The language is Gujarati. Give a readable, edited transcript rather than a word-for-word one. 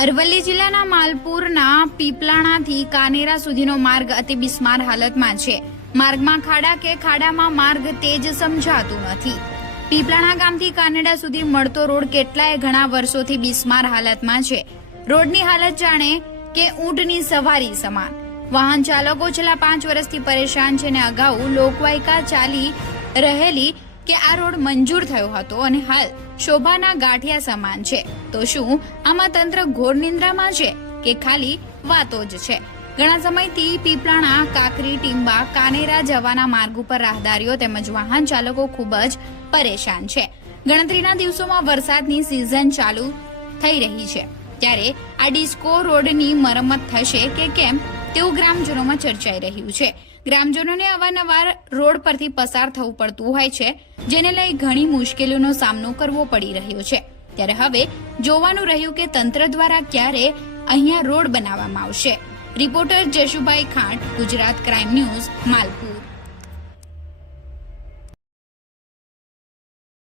અરવલ્લી જિલ્લાના માલપુરના પીપલાણાથી કાનેરા સુધીનો માર્ગ અતિ બિસ્માર હાલતમાં છે. માર્ગમાં ખાડા કે ખાડામાં માર્ગ તેજ સમજાતું નથી. પીપલાણા ગામથી કાનેડા સુધી મળતો રોડ કેટલાય ઘણા વર્ષોથી બિસ્માર હાલતમાં છે. રોડની હાલત જાણે કે ઊંટની સવારી સમાન. વાહન ચાલકો છેલ્લા 5 વર્ષથી પરેશાન છે અને અગાઉ લોકવાયકા ચાલી રહેલી કે આ રોડ મંજૂર થયો હતો અને હાલ શોભાના ગાંઠિયા સમાન છે. તો શું આમાં તંત્ર ઘોર નિંદ્રામાં છે કે ખાલી વાતો જ છે? ઘણા સમયથી પીપલાણા, કાકરી, ટીંબા, કાનેરા જવાના માર્ગ ઉપર રાહદારીઓ તેમજ વાહન ચાલકો ખૂબ જ પરેશાન છે. ગણતરીના દિવસોમાં વરસાદની સિઝન ચાલુ થઈ રહી છે ત્યારે આ ડિસ્કો રોડની મરમ્મત થશે કે કેમ તેવું ગ્રામજનોમાં ચર્ચાઈ રહ્યું છે. ગ્રામજનોને અવારનવાર રોડ પરથી પસાર થવું પડતું હોય છે, જેને લઈ ઘણી મુશ્કેલીઓનો સામનો કરવો પડી રહ્યો છે. ત્યારે હવે જોવાનું રહ્યું કે તંત્ર દ્વારા ક્યારે અહીંયા રોડ બનાવવામાં આવશે. Reporter Jashubhai Khant, Gujarat crime news, Malpur.